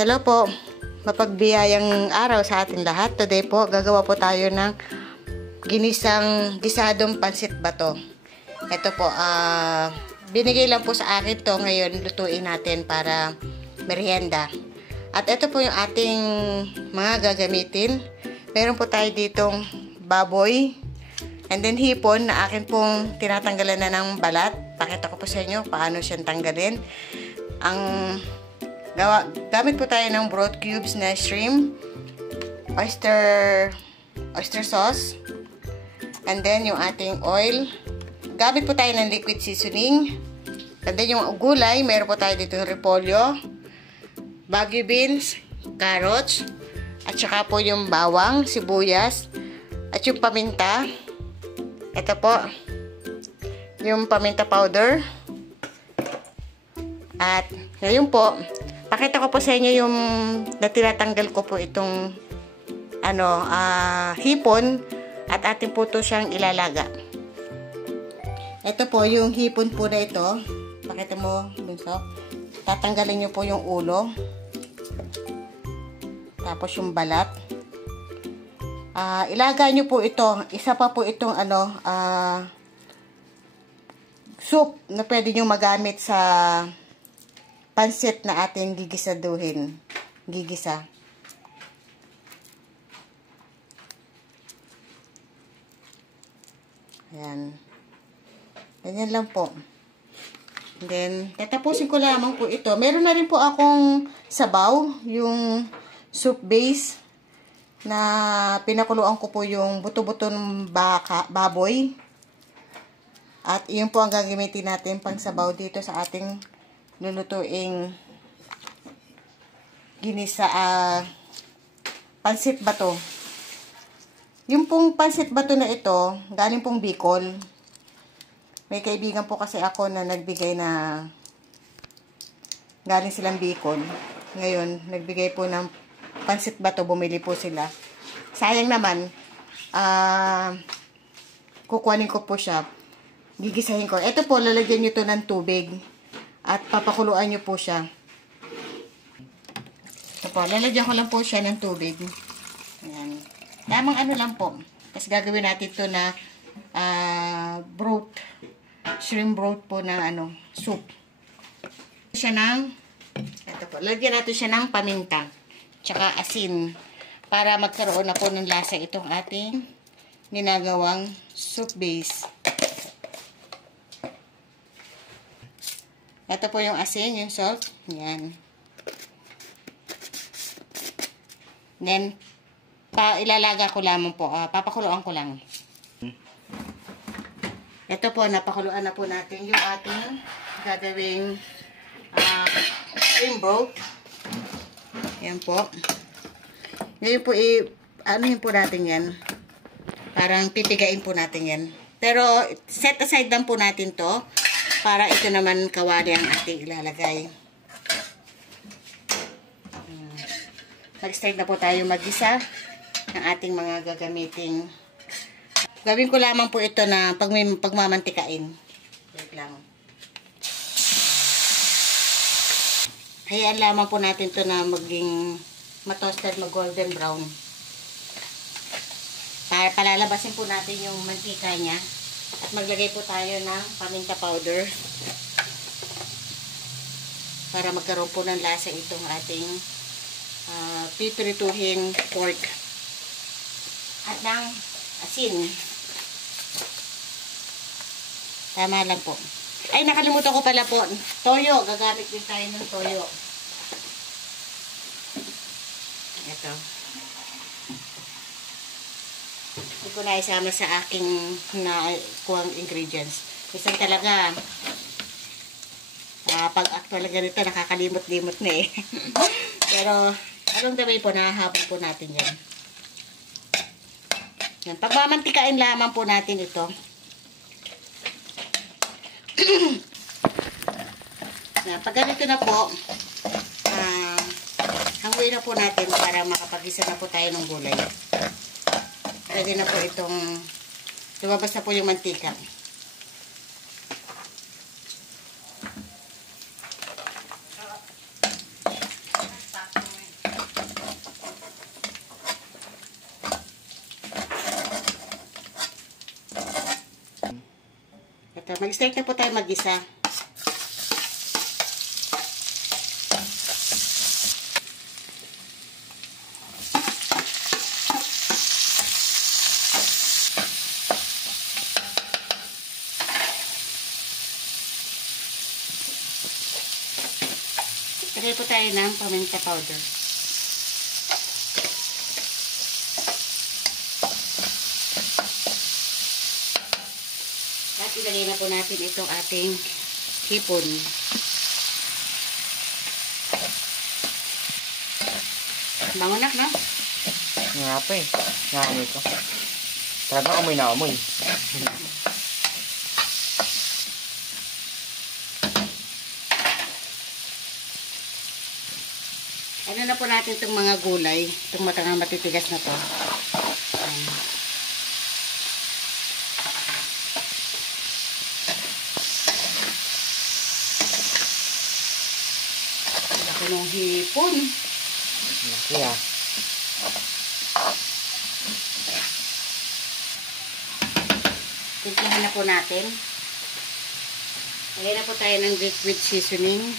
Hello po, mapagbiyayang araw sa ating lahat. Today po, gagawa po tayo ng gisadong pansit bato. Ito po, binigay lang po sa akin to ngayon, lutuin natin para merienda. At ito po yung ating mga gagamitin. Meron po tayo ditong baboy, and then hipon na akin pong tinatanggalan na ng balat. Pakita ko po sa inyo paano siyang tanggalin. Gamit po tayo ng broth cubes na shrimp, oyster sauce, and then yung ating oil. Gamit po tayo ng liquid seasoning, and then yung gulay, meron po tayo dito yung repolyo, bagu beans, carrots, at saka po yung bawang, sibuyas, at yung paminta. Ito po yung paminta powder. At ngayon po, pakita ko po sa inyo yung tinatanggal ko po itong hipon at atin po ito siyang ilalaga. Ito po yung hipon po na ito. Pakita mo, bunso. Tatanggalin nyo po yung ulo. Tapos yung balat. Ilagay nyo po ito. Isa pa po itong soup na pwede nyo magamit sa pansit na ating gigisa. Ayan. Ganyan lang po. Then, tatapusin ko lamang po ito. Meron na rin po akong sabaw, yung soup base, na pinakuluan ko po yung buto-buto ng baboy. At yun po ang gagamitin natin pang sabaw dito sa ating lulutuing ginisa pansit bato. Yung pong pansit bato na ito, galing pong Bicol. May kaibigan po kasi ako na nagbigay na galing silang Bicol. Ngayon, nagbigay po ng pansit bato, bumili po sila. Sayang naman, kukuhanin ko po siya. Gigisahin ko. Ito po, lalagyan nyo to ng tubig. At papakuluan nyo po siya. Ito po, lalagyan ko lang po siya ng tubig. Ayan. Tamang lang po. Tapos gagawin natin ito na broth. Shrimp broth po na soup. Ito po, lagyan natin siya ng paminta. Tsaka asin. Para magkaroon na po ng lasa itong ating ginagawang soup base. Ito po yung asin, yung salt. Yan. Then, ilalaga ko lamang po. Papakuluan ko lang. Ito po, napakuluan na po natin yung ating gagawing shrimp broth. Yan po. Ngayon po, anuhin po natin yan. Parang pipigain po natin yan. Pero, set aside lang po natin to. Para ito naman kawali ang ating ilalagay. Mag-start na po tayo mag-isa ng ating mga gagamiting. Gawin ko lamang po ito na pagmamantikain. Wait lang. Hayaan lamang po natin ito na maging matoasted, mag-golden brown. Para palalabasin po natin yung mantika niya. At maglagay po tayo ng paminta powder para magkaroon po ng lasa itong ating pipirituhing pork. At ng asin. Tama lang po. Ay, nakalimutan ko pala po. Toyo. Gagamit din tayo ng toyo. Ito. Hindi ko na isama sa aking kuhang ingredients. Minsan talaga, pag talaga nito, nakakalimot-limot na eh. Pero, along the way po, nahahabol po natin yan. Yan. Pagmamantikain lamang po natin ito. Pag ganito na po, hanguin na po natin para makapag-isa na po tayo ng gulay. Pwede na po itong lumabas na po yung mantika. Mag-start na po tayo mag-isa. Lagay po tayo ng paminta powder. At ilagay na po natin itong ating hipon. Bangunak, no? Nga pa eh. Naamoy ko. Talagang amoy na amoy. Ano na po natin itong mga gulay. Itong matangang matitigas na to. Laki ng hipon. Laki ah. Timplahan na po natin. Lagyan na po tayo ng liquid seasoning.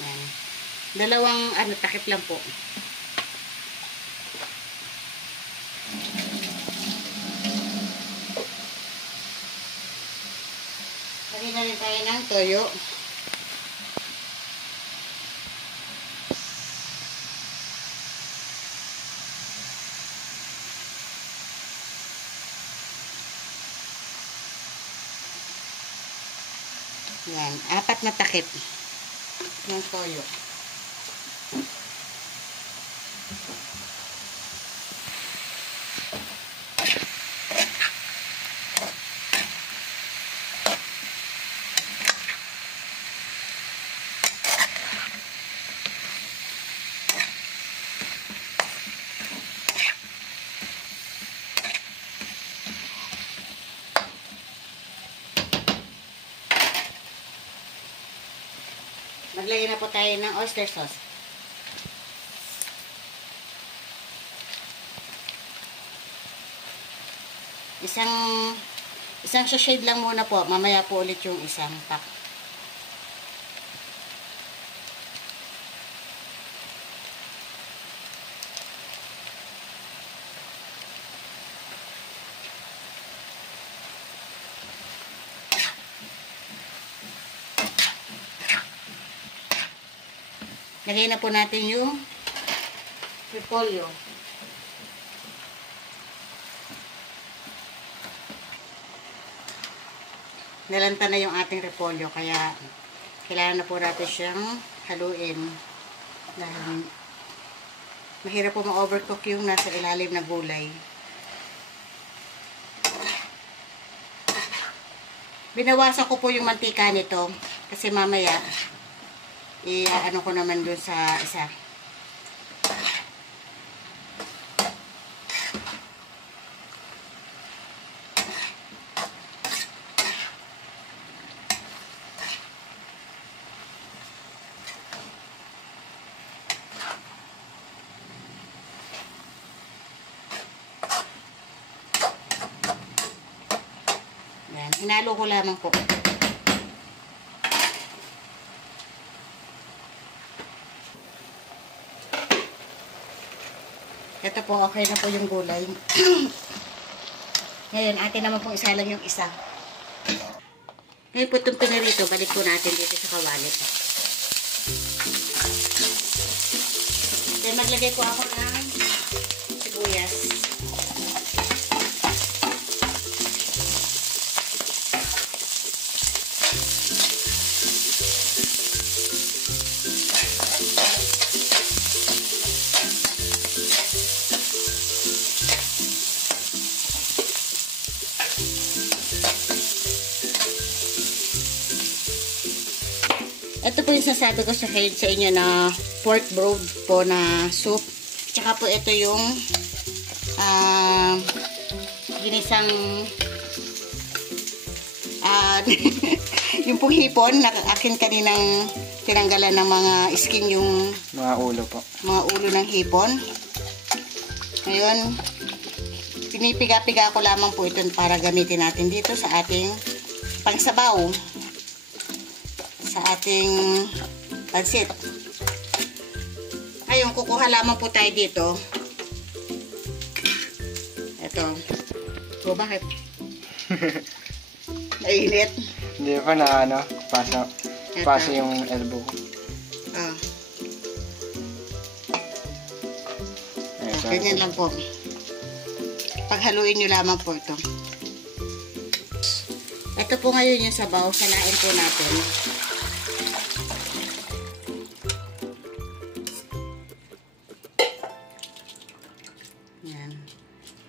Yan. Dalawang takip lang po. Lagyan na rin tayo ng toyo. Yan, 4 na takip ng toyo. Maglagay na po tayo ng oyster sauce. Isang shade lang muna po. Mamaya po ulit yung isang pack. Lagay na po natin yung repolyo. Nalanta na yung ating repolyo, kaya kailangan na po natin siyang haluin. Dahil mahirap po ma-overcook yung nasa ilalim na gulay. Binawasan ko po yung mantika nito kasi mamaya ano ko naman dun sa isa. Yan, hinalo ko lamang po. Ito po, okay na po yung gulay. Ngayon, atin naman pong isa lang yung isa. Ngayon po itong pinarito, balik po natin dito sa kawali. Then, maglagay po ako ng sibuyas. Ito po yung sasabi ko sa inyo na pork broth po na soup. Tsaka po ito yung ginisang yung pong hipon na akin kaninang tinanggalan ng mga skin yung mga ulo po. Mga ulo ng hipon. Ngayon, pinipiga-piga ko lamang po ito para gamitin natin dito sa ating pangsabaw. Sa ating pansit. Ngayon, kukuha lamang po tayo dito. Ito. O, bakit? Mainit. Hindi pa na ano, pasa yung elbow ko. Ah. Ganyan lang po. Paghaluin nyo lamang po ito. Ito po ngayon yung sabaw. Salain po natin. Yan.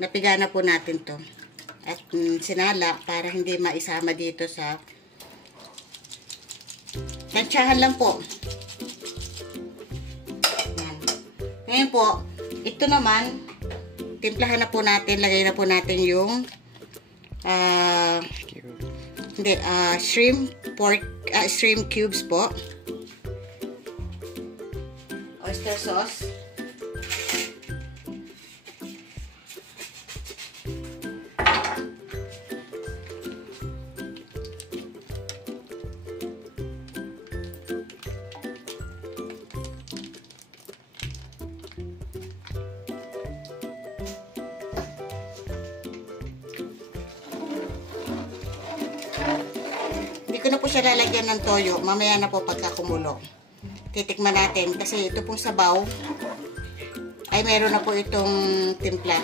Napiga na po natin to. At sinala para hindi maisama dito sa tansyahan lang po. Yan. Ngayon po, ito naman, timplahan na po natin, lagay na po natin yung shrimp cubes po. Oyster sauce. Hindi ko na po siya lalagyan ng toyo. Mamaya na po pagka kumulo. Titikman natin. Kasi ito pong sabaw ay meron na po itong timpla.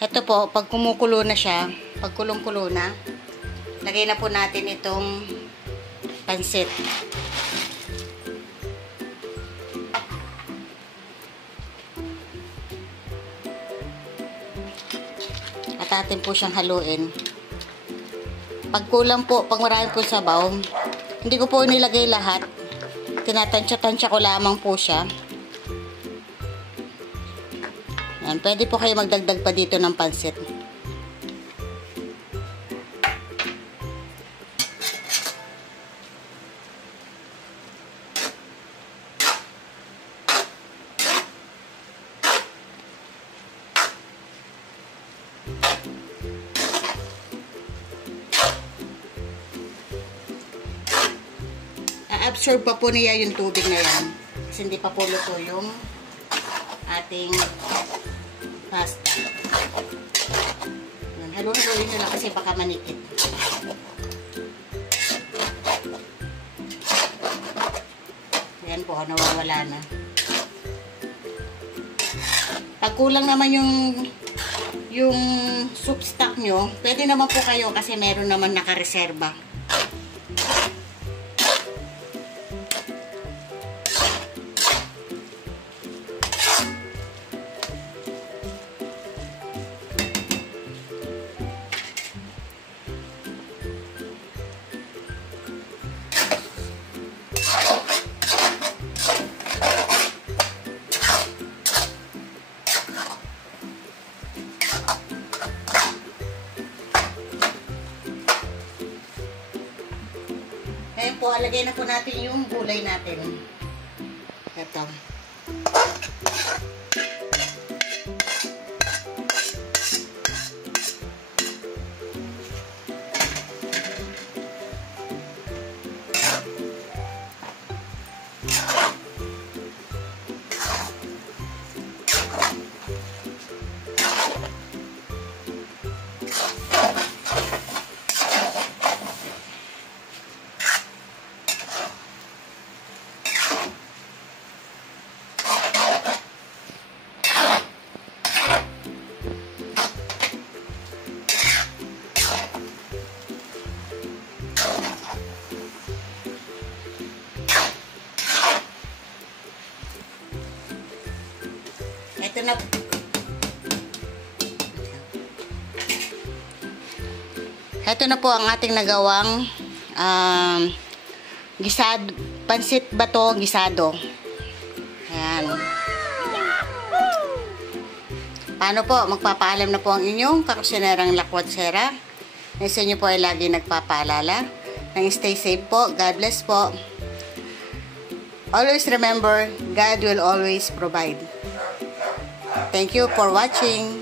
Ito po, pag kumukulo na siya, pag kulong-kulo na, lagay na po natin itong pansit. At atin po siyang haluin. Pag kulang po, pag marami po sabaw, hindi ko po nilagay lahat. Tinatansya-tansya ko lamang po siya. Yan, pwede po kayo magdagdag pa dito ng pansit. A-absorb pa po niya yung tubig na yan. Kasi hindi pa po luto yung ating pasta. Halo-haloin nyo lang kasi baka manikit. Ayan po, nawawala na. Pag kulang naman yung soup stock nyo, pwede naman po kayo kasi meron naman nakareserba. Ngayon po, alagay na po natin yung gulay natin. Ito. Ito na. Ito na po ang ating nagawang gisado, pansit bato gisado. Ayan. Paano po? Magpapaalam na po ang inyong kakusinerang lakwatsera. Sa inyo po ay lagi nagpapaalala. Nang stay safe po. God bless po. Always remember, God will always provide. Thank you for watching.